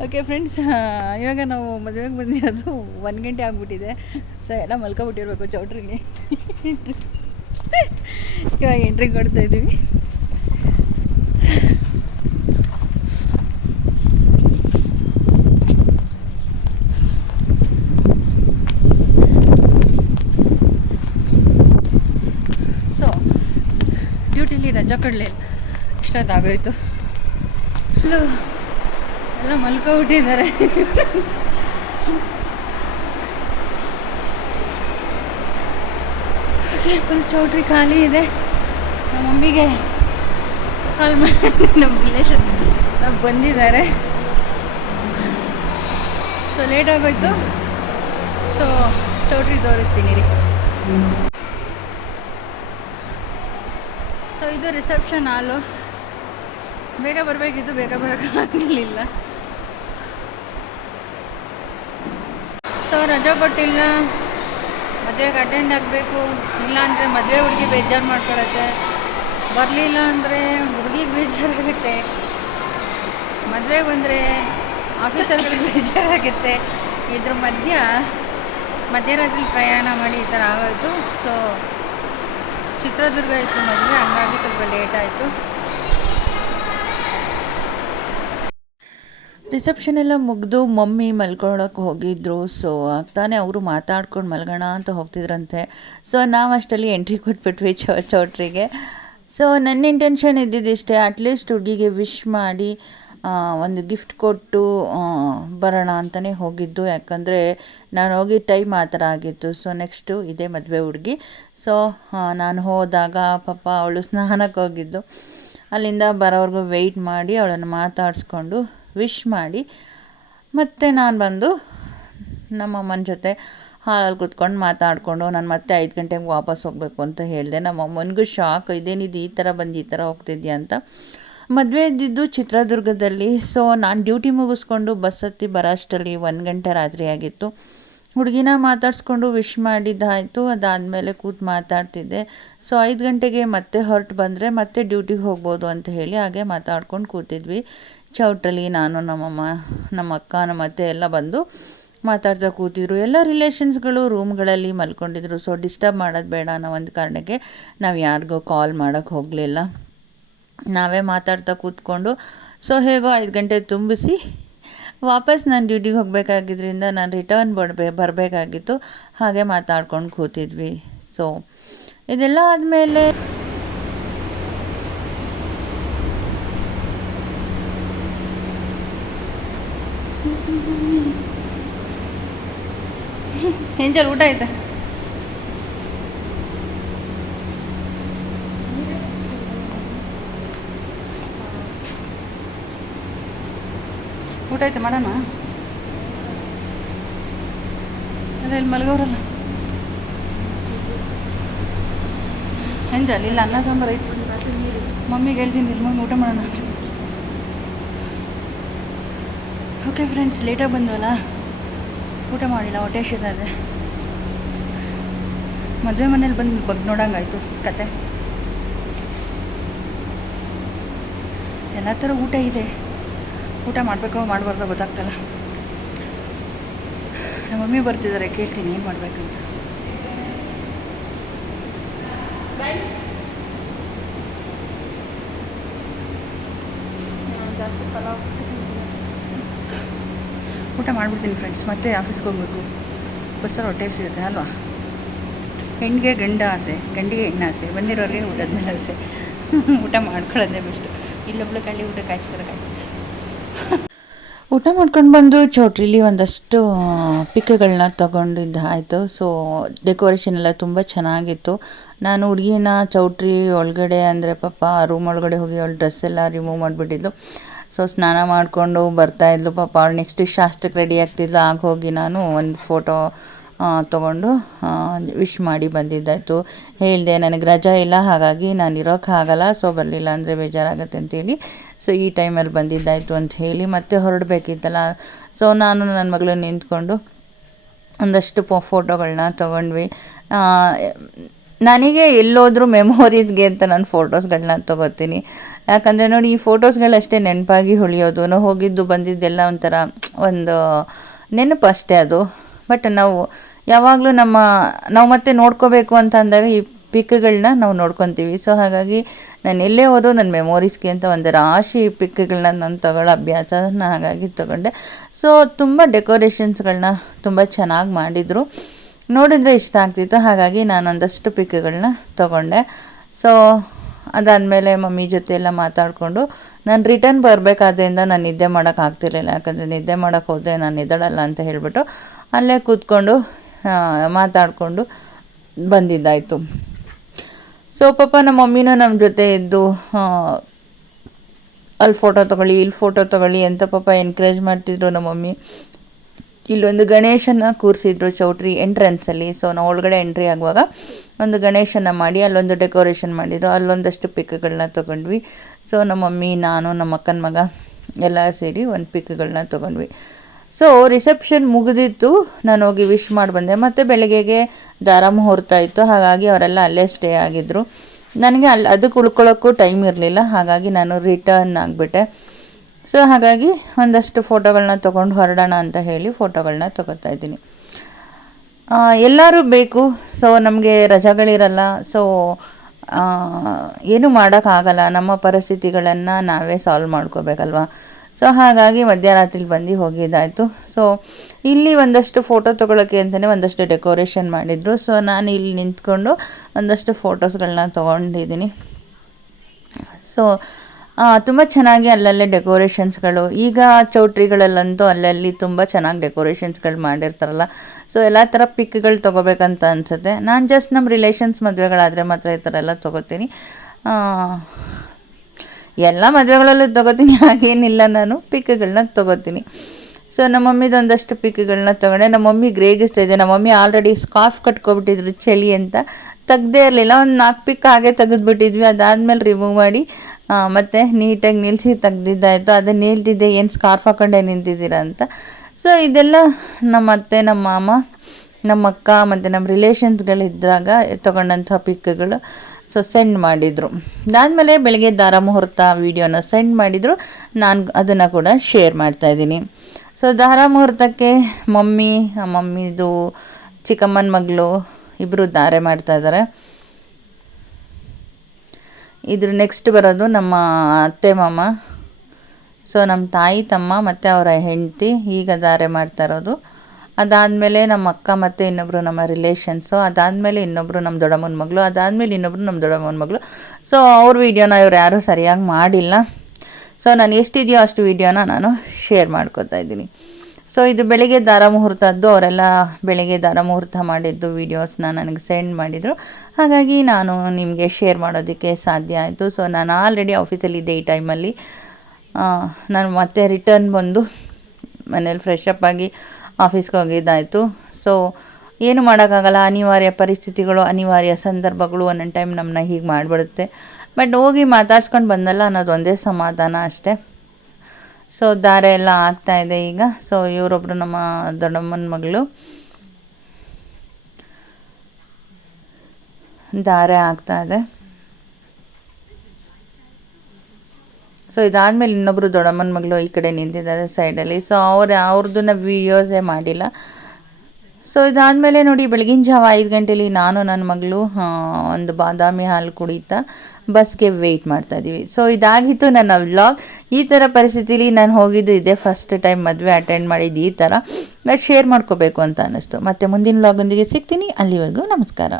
Okay friends ಇವಾಗ ನಾವು ಮದುವೆಗೆ ಬಂದಿರೋದು ಒಂದು ಗಂಟೆ ಆಗಿಬಿಟ್ಟಿದೆ. ಸೊ ಎಲ್ಲ ಮಲ್ಕೊಬಿಟ್ಟಿರ್ಬೇಕು ಚೌಟ್ರಿಗೆ ಇವಾಗ ಎಂಟ್ರಿ ಕೊಡ್ತಾ ಇದ್ದೀವಿ ಸೊ ಡ್ಯೂಟಿಲಿ ರಜಾ ಕೊಡಲಿಲ್ಲ. ಇಷ್ಟೊತ್ತಾಗೋಯ್ತು ಹಲೋ ಎಲ್ಲ ಮಲ್ಕೊಬಿಟ್ಟಿದ್ದಾರೆ. ಫುಲ್ ಚೌಟ್ರಿ ಖಾಲಿ ಇದೆ. ನಮ್ಮ ಮಮ್ಮಿಗೆ ಕಾಲ್ ಮಾಡಿ, ನಮ್ಮ ರಿಲೇಷನ್ ಬಂದಿದ್ದಾರೆ. ಸೊ ಲೇಟ್ ಆಗೋಯ್ತು. ಸೊ ಚೌಟ್ರಿ ತೋರಿಸ್ತೀನಿ ರೀ. ಸೊ ಇದು ರಿಸೆಪ್ಷನ್ ಹಾಲು ಬೇಗ ಬರಬೇಕಿತ್ತು, ಬೇಗ ಬರೋಕ್ಕಾಗಲಿಲ್ಲ ಸೊ ರಜಾ ಕೊಟ್ಟಿಲ್ಲ. ಮದುವೆಗೆ ಅಟೆಂಡ್ ಆಗಬೇಕು. ಇಲ್ಲ ಅಂದರೆ ಮದುವೆ ಹುಡುಗಿ ಬೇಜಾರು ಮಾಡ್ಕೊಳತ್ತೆ. ಬರಲಿಲ್ಲ ಅಂದರೆ ಹುಡುಗಿಗೆ ಬೇಜಾರಾಗುತ್ತೆ. ಮದುವೆಗೆ ಬಂದರೆ ಆಫೀಸರ್ಗಳಿಗೆ ಬೇಜಾರಾಗುತ್ತೆ. ಇದ್ರ ಮಧ್ಯ ಮಧ್ಯರಾತ್ರಿ ಪ್ರಯಾಣ ಮಾಡಿ ಈ ಥರ ಆಗೋಯ್ತು. ಸೊ ಚಿತ್ರದುರ್ಗ ಇತ್ತು ಮದುವೆ, ಹಂಗಾಗಿ ಸ್ವಲ್ಪ ಲೇಟ್ ಆಯಿತು. ರಿಸೆಪ್ಷನ್ ಎಲ್ಲ ಮುಗಿದು ಮಮ್ಮಿ ಮಲ್ಕೊಳ್ಳೋಕೆ ಹೋಗಿದ್ರು. ಸೊ ತಾನೇ ಅವರು ಮಾತಾಡ್ಕೊಂಡು ಮಲ್ಗೋಣ ಅಂತ ಹೋಗ್ತಿದ್ರಂತೆ. ಸೊ ನಾವು ಅಷ್ಟರಲ್ಲಿ ಎಂಟ್ರಿ ಕೊಟ್ಬಿಟ್ವಿ ಚೌ, ಚೌಟ್ರಿಗೆ. ಸೊ ನನ್ನ ಇಂಟೆನ್ಷನ್ ಇದ್ದಿದ್ದಿಷ್ಟೇ ಅಟ್ಲೀಸ್ಟ್ ಹುಡುಗಿಗೆ ವಿಶ್ ಮಾಡಿ ಒಂದು ಗಿಫ್ಟ್ ಕೊಟ್ಟು ಬರೋಣ ಅಂತಲೇ ಹೋಗಿದ್ದು. ಯಾಕಂದರೆ ನಾನು ಹೋಗಿ ಟೈಮ್ ಆ ಥರ ಆಗಿತ್ತು. ಸೊ ನೆಕ್ಸ್ಟು ಇದೇ ಮದುವೆ ಹುಡುಗಿ. ಸೊ ನಾನು ಹೋದಾಗ ಪಾಪ ಅವಳು ಸ್ನಾನಕ್ಕೆ ಹೋಗಿದ್ದು. ಅಲ್ಲಿಂದ ಬರೋವರೆಗೂ ವೆಯ್ಟ್ ಮಾಡಿ ಅವಳನ್ನು ಮಾತಾಡಿಸ್ಕೊಂಡು ವಿಶ್ ಮಾಡಿ. ಮತ್ತೆ ನಾನು ಬಂದು ನಮ್ಮಮ್ಮನ ಜೊತೆ ಹಾಲಲ್ಲಿ ಕೂತ್ಕೊಂಡು ಮಾತಾಡಿಕೊಂಡು ನಾನು ಮತ್ತೆ ಐದು ಗಂಟೆಗೆ ವಾಪಸ್ ಹೋಗಬೇಕು ಅಂತ ಹೇಳಿದೆ. ನಮ್ಮಮ್ಮನಿಗೂ ಶಾಕ್ ಇದೇನಿದು ಈ ಥರ ಬಂದು ಈ ಥರ ಹೋಗ್ತಿದ್ಯಾ ಅಂತ. ಮದುವೆ ಇದ್ದಿದ್ದು ಚಿತ್ರದುರ್ಗದಲ್ಲಿ. ಸೊ ನಾನು ಡ್ಯೂಟಿ ಮುಗಿಸ್ಕೊಂಡು ಬಸ್ ಹತ್ತಿ ಬರೋ ಅಷ್ಟರಲ್ಲಿ ಒಂದು ಗಂಟೆ ರಾತ್ರಿ ಆಗಿತ್ತು. ಹುಡುಗಿನ ಮಾತಾಡಿಸ್ಕೊಂಡು ವಿಶ್ ಮಾಡಿದ್ದಾಯಿತು. ಅದಾದಮೇಲೆ ಕೂತು ಮಾತಾಡ್ತಿದ್ದೆ. ಸೊ ಐದು ಗಂಟೆಗೆ ಮತ್ತೆ ಹೊರಟು ಬಂದರೆ ಮತ್ತೆ ಡ್ಯೂಟಿಗೆ ಹೋಗ್ಬೋದು ಅಂತ ಹೇಳಿ ಹಾಗೆ ಮಾತಾಡ್ಕೊಂಡು ಕೂತಿದ್ವಿ. ಚೌಟ್ರಲ್ಲಿ ನಾನು, ನಮ್ಮಮ್ಮ ನಮ್ಮ ಅಕ್ಕ ನಮ್ಮ ಅತ್ತೆ ಎಲ್ಲ ಬಂದು ಮಾತಾಡ್ತಾ ಕೂತಿದ್ರು. ಎಲ್ಲ ರಿಲೇಷನ್ಸ್ಗಳು ರೂಮ್ಗಳಲ್ಲಿ ಮಲ್ಕೊಂಡಿದ್ರು. ಸೊ ಡಿಸ್ಟರ್ಬ್ ಮಾಡೋದು ಬೇಡ ಅನ್ನೋ ಒಂದು ಕಾರಣಕ್ಕೆ ನಾವು ಯಾರಿಗೂ ಕಾಲ್ ಮಾಡೋಕ್ಕೆ ಹೋಗಲಿಲ್ಲ. ನಾವೇ ಮಾತಾಡ್ತಾ ಕೂತ್ಕೊಂಡು ಸೊ ಹೇಗೋ ಐದು ಗಂಟೆ ತುಂಬಿಸಿ ವಾಪಸ್ ನಾನು ಡ್ಯೂಟಿಗೆ ಹೋಗಬೇಕಾಗಿದ್ದರಿಂದ ನಾನು ರಿಟರ್ನ್ ಬರಬೇ, ಬರಬೇಕಾಗಿತ್ತು. ಹಾಗೆ ಮಾತಾಡ್ಕೊಂಡು ಕೂತಿದ್ವಿ. ಸೊ ಇದೆಲ್ಲ ಆದಮೇಲೆ ಏಂಜಲ್, ಊಟ ಆಯ್ತಾ? ಊಟ ಆಯ್ತಾ ಮಾಡೋಣ? ಅಲ್ಲ, ಇಲ್ಲಿ ಮಲಗೋರಲ್ಲ. ಹೆಂಜಲ್ ಇಲ್ಲ, ಅನ್ನ, ಸಾಂಬಾರು ಐತಿ ಮಮ್ಮಿಗೆ ಹೇಳ್ತೀನಿ, ಇಲ್ಲಿ ಮಮ್ಮಿ ಊಟ ಮಾಡೋಣ. ಓಕೆ ಫ್ರೆಂಡ್ಸ್ ಲೇಟಾಗಿ ಬಂದ್ವಲ್ಲ? ಊಟ ಮಾಡಿಲ್ಲ, ಹೊಟ್ಟೆ ಹಸಿದಾದ್ರೆ ಮದುವೆ ಮನೇಲಿ ಬಂದು ಬಗ್ ನೋಡಂಗಾಯ್ತು ಕತೆ. ಎಲ್ಲ ಥರ ಊಟ ಇದೆ. ಊಟ ಮಾಡಬೇಕೋ ಮಾಡಬಾರ್ದೋ ಗೊತ್ತಾಗ್ತಲ್ಲ. ನಮ್ಮ ಮಮ್ಮಿ ಬರ್ತಿದ್ದಾರೆ ಕೇಳ್ತೀನಿ ಏನು ಮಾಡಬೇಕಂತ ಜಾಸ್ತಿ ಪಲಾವ್ ಊಟ ಮಾಡ್ಬಿಡ್ತೀನಿ ಫ್ರೆಂಡ್ಸ್ ಮತ್ತೆ ಆಫೀಸ್ಗೆ ಹೋಗ್ಬೇಕು. ಬಸ್ಸಲ್ಲಿ ಹೊಟ್ಟೆ ಸಿಗುತ್ತೆ ಅಲ್ವಾ? ಹೆಣ್ಣಿಗೆ ಗಂಡ ಆಸೆ, ಗಂಡಿಗೆ ಹೆಣ್ಣು ಆಸೆ, ಬಂದಿರೋರಿಗೆ ಊಟದ ಮೇಲೆ ಆಸೆ. ಊಟ ಮಾಡ್ಕೊಳ್ಳೋದೇ ಬೆಸ್ಟು. ಇಲ್ಲೊಬ್ಳು ಕಳ್ಳಿ ಊಟ ಕಾಯ್ತಿದ್ದಾರೆ ಊಟ ಮಾಡ್ಕೊಂಡು ಬಂದು ಚೌಟ್ರಿಲಿ ಒಂದಷ್ಟು ಪಿಕ್ಗಳನ್ನ ತೊಗೊಂಡಿದ್ದು ಆಯಿತು ಸೊ ಡೆಕೋರೇಷನ್ ಎಲ್ಲ ತುಂಬ ಚೆನ್ನಾಗಿತ್ತು. ನಾನು ಹುಡುಗಿನ ಚೌಟ್ರಿ ಒಳಗಡೆ ಅಂದರೆ ಪಾಪ ರೂಮ್ ಒಳಗಡೆ ಹೋಗಿ ಅವಳು ಡ್ರೆಸ್ ಎಲ್ಲ ರಿಮೂವ್ ಮಾಡಿಬಿಟ್ಟಿದ್ಲು. ಸೊ ಸ್ನಾನ ಮಾಡಿಕೊಂಡು ಬರ್ತಾಯಿದ್ಲು ಪಾಪ ಅವಳು ನೆಕ್ಸ್ಟ್ ಶಾಸ್ತ್ರಕ್ಕೆ ರೆಡಿ ಆಗ್ತಿದ್ಲು. ಆಗ ಹೋಗಿ ನಾನು ಒಂದು ಫೋಟೋ ತೊಗೊಂಡು ವಿಶ್ ಮಾಡಿ ಬಂದಿದ್ದಾಯಿತು. ಹೇಳಿದೆ, ನನಗೆ ರಜಾ ಇಲ್ಲ, ಹಾಗಾಗಿ ನಾನು ಇರೋಕ್ಕಾಗಲ್ಲ ಸೊ ಬರಲಿಲ್ಲ ಅಂದರೆ ಬೇಜಾರಾಗುತ್ತೆ ಅಂತೇಳಿ. ಸೊ ಈ ಟೈಮಲ್ಲಿ ಬಂದಿದ್ದಾಯಿತು ಅಂತ ಹೇಳಿ ಮತ್ತೆ ಹೊರಡಬೇಕಿತ್ತಲ್ಲ. ಸೊ ನಾನು ನನ್ನ ಮಗಳು ನಿಂತ್ಕೊಂಡು ಒಂದಷ್ಟು ಫೋ ಫೋಟೋಗಳನ್ನ ತೊಗೊಂಡ್ವಿ. ನನಗೆ ಎಲ್ಲೋದ್ರೂ ಮೆಮೊರೀಸ್ಗೆ ಅಂತ ನಾನು ಫೋಟೋಸ್ಗಳನ್ನ ತೊಗೋತೀನಿ. ಯಾಕಂದರೆ ನೋಡಿ, ಈ ಫೋಟೋಸ್ಗಳಷ್ಟೇ ನೆನಪಾಗಿ ಉಳಿಯೋದು ನಾವು ಹೋಗಿದ್ದು, ಬಂದಿದ್ದೆಲ್ಲ ಒಂಥರ ಒಂದು ನೆನಪು ಅಷ್ಟೇ ಅದು. ಬಟ್ ನಾವು ಯಾವಾಗಲೂ ನಮ್ಮ, ನಾವು ಮತ್ತೆ ನೋಡ್ಕೋಬೇಕು ಅಂತ ಅಂದಾಗ ಈ ಪಿಕ್ಗಳನ್ನ ನಾವು ನೋಡ್ಕೊತೀವಿ. ಸೊ ಹಾಗಾಗಿ ನಾನು ಎಲ್ಲೇ ಹೋದರೂ ನನ್ನ ಮೆಮೊರೀಸ್ಗೆ ಅಂತ ಒಂದು ರಾಶಿ ಪಿಕ್ಗಳನ್ನ ನಾನು ತಗೊಳ್ಳೋ ಅಭ್ಯಾಸ ನಾನು ಹಾಗಾಗಿ ತಗೊಂಡೆ. ಸೊ ತುಂಬ ಡೆಕೋರೇಷನ್ಸ್ಗಳನ್ನ ತುಂಬ ಚೆನ್ನಾಗಿ ಮಾಡಿದರು. ನೋಡಿದರೆ ಇಷ್ಟ ಆಗ್ತಿತ್ತು. ಹಾಗಾಗಿ ನಾನು ಒಂದಷ್ಟು ಪಿಕ್ಗಳನ್ನ ತಗೊಂಡೆ. ಸೊ ಅದಾದಮೇಲೆ ಮಮ್ಮಿ ಜೊತೆ ಎಲ್ಲ ಮಾತಾಡಿಕೊಂಡು ನಾನು ರಿಟರ್ನ್ ಬರಬೇಕಾದ್ರಿಂದ ನಾನು ನಿದ್ದೆ ಮಾಡೋಕ್ಕಾಗ್ತಿರ್ಲಿಲ್ಲ ಯಾಕಂದರೆ ನಿದ್ದೆ ಮಾಡೋಕ್ಕೆ ಹೋದರೆ ನಾನು ನಿದ್ದಾಡಲ್ಲ ಅಂತ ಹೇಳಿಬಿಟ್ಟು ಅಲ್ಲೇ ಕೂತ್ಕೊಂಡು ಮಾತಾಡಿಕೊಂಡು ಬಂದಿದ್ದಾಯಿತು. ಸೊ ಪಾಪ ನಮ್ಮ ಮಮ್ಮಿನೂ ನಮ್ಮ ಜೊತೆ ಇದ್ದು ಅಲ್ಲಿ ಫೋಟೋ ತೊಗೊಳ್ಳಿ, ಇಲ್ಲಿ ಫೋಟೋ ತೊಗೊಳ್ಳಿ ಅಂತ ಪಾಪ ಎನ್ಕರೇಜ್ ಮಾಡ್ತಿದ್ರು ನಮ್ಮ ಮಮ್ಮಿ. ಇಲ್ಲೊಂದು ಗಣೇಶನ ಕೂರಿಸಿದ್ರು ಚೌಟ್ರಿ ಎಂಟ್ರೆನ್ಸಲ್ಲಿ ಸೊ ನಾವು ಒಳಗಡೆ ಎಂಟ್ರಿ ಆಗುವಾಗ ಒಂದು ಗಣೇಶನ ಮಾಡಿ, ಅಲ್ಲೊಂದು ಡೆಕೋರೇಷನ್ ಮಾಡಿದ್ರು. ಅಲ್ಲೊಂದಷ್ಟು ಪಿಕ್ಗಳನ್ನ ತೊಗೊಂಡ್ವಿ. ಸೊ ನಮ್ಮ ಮಮ್ಮಿ, ನಾನು, ನಮ್ಮ ಅಕ್ಕನ ಮಗ ಎಲ್ಲ ಸೇರಿ ಒಂದು ಪಿಕ್ಗಳನ್ನ ತೊಗೊಂಡ್ವಿ. ಸೊ ರಿಸೆಪ್ಷನ್ ಮುಗಿದಿತ್ತು. ನಾನು ಹೋಗಿ ವಿಶ್ ಮಾಡಿ ಬಂದೆ ಮತ್ತು ಬೆಳಗ್ಗೆಗೆ ದಾರ ಮುಹೂರ್ತ ಇತ್ತು. ಹಾಗಾಗಿ ಅವರೆಲ್ಲ ಅಲ್ಲೇ ಸ್ಟೇ ಆಗಿದ್ದರು ನನಗೆ ಅಲ್ಲಿ ಅದಕ್ಕೆ ಉಳ್ಕೊಳ್ಳೋಕ್ಕೂ ಟೈಮ್ ಇರಲಿಲ್ಲ. ಹಾಗಾಗಿ ನಾನು ರಿಟರ್ನ್ ಆಗಿಬಿಟ್ಟೆ. ಸೊ ಹಾಗಾಗಿ ಒಂದಷ್ಟು ಫೋಟೋಗಳನ್ನ ತೊಗೊಂಡು ಹೊರಡೋಣ ಅಂತ ಹೇಳಿ ಫೋಟೋಗಳನ್ನ ತೊಗೋತಾ ಇದ್ದೀನಿ. ಎಲ್ಲರೂ ಬೇಕು. ಸೊ ನಮಗೆ ರಜೆಗಳಿರಲ್ಲ. ಸೊ ಏನು ಮಾಡೋಕ್ಕಾಗಲ್ಲ. ನಮ್ಮ ಪರಿಸ್ಥಿತಿಗಳನ್ನು ನಾವೇ ಸಾಲ್ವ್ ಮಾಡ್ಕೋಬೇಕಲ್ವ? ಸೊ ಹಾಗಾಗಿ ಮಧ್ಯರಾತ್ರಿಲಿ ಬಂದು ಹೋಗಿದ್ದಾಯಿತು. ಸೊ ಇಲ್ಲಿ ಒಂದಷ್ಟು ಫೋಟೋ ತೊಗೊಳಕ್ಕೆ ಅಂತಲೇ ಒಂದಷ್ಟು ಡೆಕೋರೇಷನ್ ಮಾಡಿದರು. ಸೊ ನಾನು ಇಲ್ಲಿ ನಿಂತ್ಕೊಂಡು ಒಂದಷ್ಟು ಫೋಟೋಸ್ಗಳನ್ನ ತೊಗೊಂಡಿದ್ದೀನಿ. ಸೊ ತುಂಬ ಚೆನ್ನಾಗಿ ಅಲ್ಲಲ್ಲೇ ಡೆಕೋರೇಷನ್ಸ್ಗಳು ಈಗ ಚೌಟ್ರಿಗಳಲ್ಲಂತೂ ಅಲ್ಲಲ್ಲಿ ತುಂಬ ಚೆನ್ನಾಗಿ ಡೆಕೋರೇಷನ್ಸ್ಗಳು ಮಾಡಿರ್ತಾರಲ್ಲ. ಸೊ ಎಲ್ಲ ಥರ ಪಿಕ್ಗಳು ತೊಗೋಬೇಕಂತ ಅನಿಸುತ್ತೆ. ನಾನು ಜಸ್ಟ್ ನಮ್ಮ ರಿಲೇಷನ್ಸ್ ಮದುವೆಗಳಾದರೆ ಮಾತ್ರ ಈ ಥರ ಎಲ್ಲ ತೊಗೋತೀನಿ. ಎಲ್ಲ ಮದುವೆಗಳಲ್ಲೂ ತೊಗೋತೀನಿ, ಹಾಗೇನಿಲ್ಲ ನಾನು. ಪಿಕ್ಗಳನ್ನ ತೊಗೋತೀನಿ. ಸೊ ನಮ್ಮ ಮಮ್ಮಿದು ಒಂದಷ್ಟು ಪಿಕ್ಗಳನ್ನ ತೊಗೊಂಡೆ. ನಮ್ಮ ಮಮ್ಮಿ ಗ್ರೇಗಿಸ್ತಾ ಇದೆ ನಮ್ಮ ಮಮ್ಮಿ ಆಲ್ರೆಡಿ ಸ್ಕಾಫ್ ಕಟ್ಕೊಬಿಟ್ಟಿದ್ರು, ಚಳಿ ಅಂತ. ತೆಗ್ದೇ ಇರಲಿಲ್ಲ. ಒಂದು ನಾಲ್ಕು ಪಿಕ್ ಹಾಗೆ ತೆಗೆದುಬಿಟ್ಟಿದ್ವಿ. ಅದಾದಮೇಲೆ ರಿಮೂವ್ ಮಾಡಿ ಮತ್ತು ನೀಟಾಗಿ ನಿಲ್ಲಿಸಿ ತೆಗ್ದಿದ್ದಾಯಿತು. ಅದನ್ನು ನಿಲ್ತಿದ್ದೆ ಏನು ಸ್ಕಾರ್ಫ್ ಹಾಕೊಂಡೆ ನಿಂತಿದ್ದೀರ? ಅಂತ. ಸೊ ಇದೆಲ್ಲ ನಮ್ಮ ಅತ್ತೆ, ನಮ್ಮ ಮಾಮ, ನಮ್ಮ ಅಕ್ಕ, ಮತ್ತು ನಮ್ಮ ರಿಲೇಷನ್ಸ್ಗಳಿದ್ದಾಗ ತೊಗೊಂಡಂಥ ಪಿಕ್ಗಳು. ಸೊ ಸೆಂಡ್ ಮಾಡಿದರು. ಅದಾದಮೇಲೆ ಬೆಳಗ್ಗೆ ದಾರ ಮುಹೂರ್ತ ವೀಡಿಯೋನ ಸೆಂಡ್ ಮಾಡಿದರು. ನಾನು ಅದನ್ನು ಕೂಡ ಶೇರ್ ಮಾಡ್ತಾಯಿದ್ದೀನಿ ಸೊ, ದಾರ ಮುಹೂರ್ತಕ್ಕೆ ಮಮ್ಮಿ, ಮಮ್ಮಿದು, ಚಿಕ್ಕಮ್ಮನ ಮಗಳು ಇಬ್ಬರು ಧಾರೆ ಮಾಡ್ತಾ ಇದ್ದಾರೆ ಇದ್ರ ನೆಕ್ಸ್ಟ್ ಬರೋದು ನಮ್ಮ ಅತ್ತೆ, ಮಾಮ. ಸೊ ನಮ್ಮ ತಾಯಿ, ತಮ್ಮ ಮತ್ತು ಅವರ ಹೆಂಡತಿ ಈಗ ಧಾರೆ ಮಾಡ್ತಾ ಇರೋದು. ಅದಾದಮೇಲೆ ನಮ್ಮ ಅಕ್ಕ ಮತ್ತು ಇನ್ನೊಬ್ಬರು ನಮ್ಮ ರಿಲೇಷನ್ಸು ಅದಾದಮೇಲೆ ಇನ್ನೊಬ್ಬರು ನಮ್ಮ ದೊಡ್ಡಮ್ಮನ ಮಗಳು, ಅದಾದಮೇಲೆ ಇನ್ನೊಬ್ಬರು ನಮ್ಮ ದೊಡ್ಡಮ್ಮನ ಮಗಳು. ಸೊ ಅವ್ರ ವೀಡಿಯೋನ ಇವ್ರು ಯಾರೂ ಸರಿಯಾಗಿ ಮಾಡಿಲ್ಲ. ಸೊ ನಾನು ಎಷ್ಟಿದೆಯೋ ಅಷ್ಟು ವೀಡಿಯೋನ ನಾನು ಶೇರ್ ಮಾಡ್ಕೊತಾ ಇದ್ದೀನಿ. ಸೊ ಇದು ಬೆಳಿಗ್ಗೆ ದಾರ ಮುಹೂರ್ತದ್ದು, ಅವರೆಲ್ಲ ಬೆಳಿಗ್ಗೆ ದಾರ ಮುಹೂರ್ತ ಮಾಡಿದ್ದು ವೀಡಿಯೋಸ್ನ ನನಗೆ ಸೆಂಡ್ ಮಾಡಿದರು. ಹಾಗಾಗಿ ನಾನು ನಿಮಗೆ ಶೇರ್ ಮಾಡೋದಕ್ಕೆ ಸಾಧ್ಯ ಆಯಿತು. ಸೊ ನಾನು ಆಲ್ರೆಡಿ ಆಫೀಸಲ್ಲಿದ್ದೆ ಈ ಟೈಮಲ್ಲಿ ನಾನು ಮತ್ತೆ ರಿಟರ್ನ್ ಬಂದು ಮನೇಲಿ ಫ್ರೆಶ್ ಅಪ್ ಆಗಿ ಆಫೀಸ್ಗೆ ಹೋಗಿದ್ದಾಯಿತು. ಸೊ ಏನು ಮಾಡೋಕ್ಕಾಗಲ್ಲ. ಅನಿವಾರ್ಯ ಪರಿಸ್ಥಿತಿಗಳು, ಅನಿವಾರ್ಯ ಸಂದರ್ಭಗಳು ಒಂದೊಂದು ಟೈಮ್ ನಮ್ಮನ್ನ ಹೀಗೆ ಮಾಡಿಬಿಡುತ್ತೆ. ಬಟ್ ಹೋಗಿ ಮಾತಾಡ್ಸ್ಕೊಂಡು ಬಂದಲ್ಲ ಅನ್ನೋದು ಒಂದೇ ಸಮಾಧಾನ ಅಷ್ಟೇ. ಸೊ ದಾರ ಎಲ್ಲ ಆಗ್ತಾ ಇದೆ ಈಗ. ಸೊ ಇವರೊಬ್ಬರು ನಮ್ಮ ದೊಡ್ಡಮ್ಮನ ಮಗಳು. ದಾರೆ ಆಗ್ತಾ ಸೊ ಇದಾದಮೇಲೆ ಇನ್ನೊಬ್ಬರು ದೊಡ್ಡಮ್ಮನ ಮಗಳು ಈ ಕಡೆ ನಿಂತಿದ್ದಾರೆ ಸೈಡಲ್ಲಿ. ಸೊ ಅವ್ರು, ಅವ್ರದ್ದನ್ನ ವೀಡಿಯೋಸೇ ಮಾಡಿಲ್ಲ. ಸೊ ಇದಾದಮೇಲೆ ನೋಡಿ, ಬೆಳಗಿನ ಜಾವ ಐದು ಗಂಟೆಲಿ ನಾನು, ನನ್ನ ಮಗಳು ಒಂದು ಬಾದಾಮಿ ಹಾಲು ಕುಡಿತಾ ಬಸ್ಗೆ ವೆಯ್ಟ್ ಮಾಡ್ತಾ ಇದ್ದೀವಿ ಸೊ ಇದಾಗಿತ್ತು ನನ್ನ ವ್ಲಾಗ್ ಈ ಥರ ಪರಿಸ್ಥಿತಿಲಿ ನಾನು ಹೋಗಿದ್ದು ಇದೇ ಫಸ್ಟ್ ಟೈಮ್ ಮದುವೆ ಅಟೆಂಡ್ ಮಾಡಿದ್ದು ಈ ಥರ ಬಟ್ ಶೇರ್ ಮಾಡ್ಕೋಬೇಕು ಅಂತ ಅನ್ನಿಸ್ತು. ಮತ್ತು ಮುಂದಿನ ವ್ಲಾಗೊಂದಿಗೆ ಸಿಗ್ತೀನಿ. ಅಲ್ಲಿವರೆಗೂ ನಮಸ್ಕಾರ.